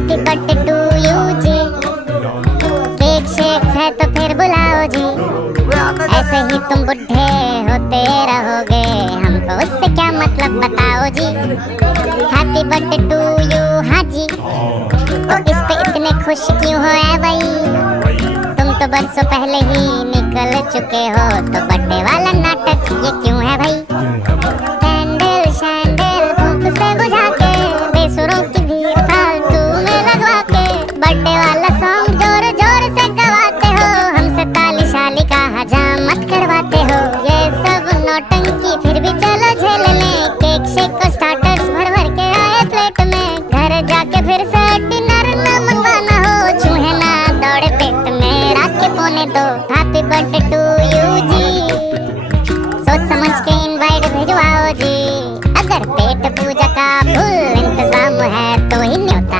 Happy birthday to you ji, cake shake है तो फिर बुलाओ जी। ऐसे ही तुम बुढ़े होते रहोगे, हमको उससे क्या मतलब बताओ जी। हैप्पी बर्थडे टू यू हाँ जी, तो इस पे इतने खुश क्यों हो ऐ भाई, तुम तो बरसों पहले ही निकल चुके हो, तो बर्थडे वाला नाटक ये क्यों है भाई। कैंडल शैंडल फूंक से बुझा के, बेसुरों की भीड़ फालतू में लगवा के, बर्थडे वाला सॉन्ग जोर जोर से गवाते हो, हमसे ताली शाली का हजामत करवाते हो। ये सब नौटंकी फिर भी चलो झेल लें, केक शेक को स्टार्टर्स भर भर के आए प्लेट में, घर जाके फिर से डिनर न मंगवाना हो, चूहे ना दौड़े पेट में रात के पौने दो। हैप्पी बर्थडे टू यू जी, सोच समझ के इनवाइट भिजवाओ जी, अगर पेट पूजा का फुल इंतजाम है तो ही न्योता।